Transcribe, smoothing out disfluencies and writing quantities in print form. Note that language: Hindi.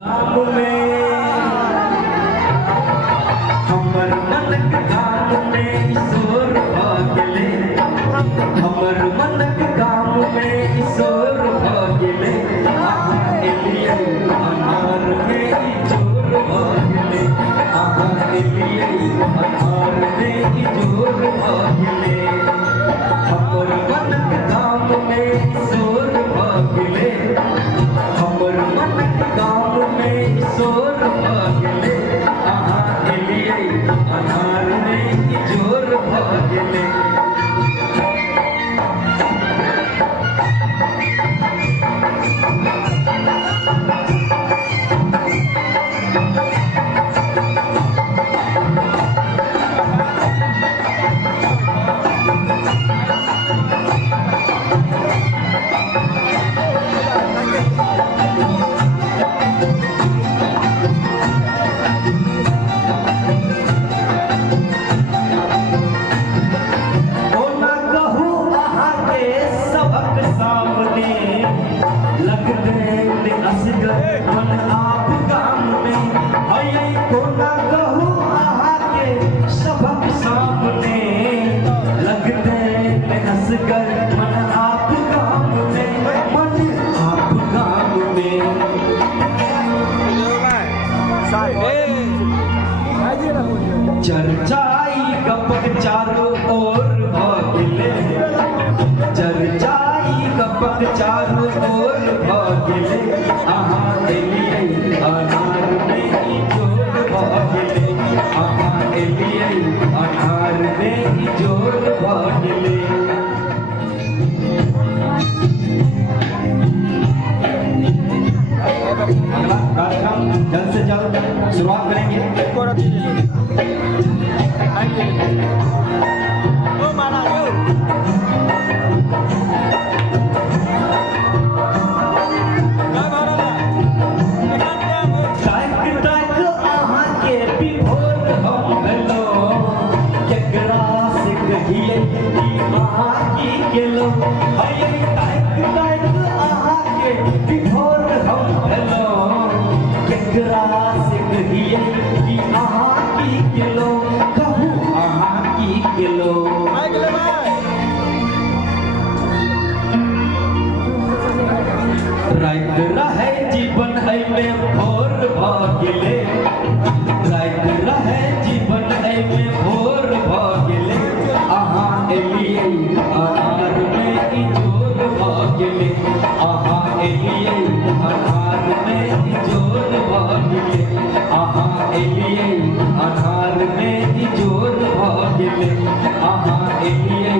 हमर मनक काम में ईश्वर भागले, हमर मनक काम में ईश्वर भागले, एलिये अनार में इजोर भागले, एलिये अनार में इजोर भागले, हमर मनक काम में ईश्वर भागले, हमर मनक काम में ईश्वर भागले, एलिये अनार में इजोर भागले। मन आप काम में है को ना कहूँ आहा के सबक सामने लगते असगर मन आप काम में, मन आप काम में चर्चाई कपक चारों ओर भागले, चर्चाई कपक चारों ओर भागले, एलिये अनार में इजोर भागले, एलिये अनार में इजोर भागले। अगला कार्यक्रम जल्द से जल्द शुरुआत करेंगे। किलो हाय टाइक टाइक आहा के बिफोर हम हेलो केकरा से कहिए कि आहा की किलो कहूँ आहा की किलो रात रहे जीवन है में भोर भागले, रात रहे जीवन है में भोर भागले, आहा एलिये अनार में इजोर भागले, एलिये अनार में इजोर भागले, एलिये अनार में इजोर भागले, एलिये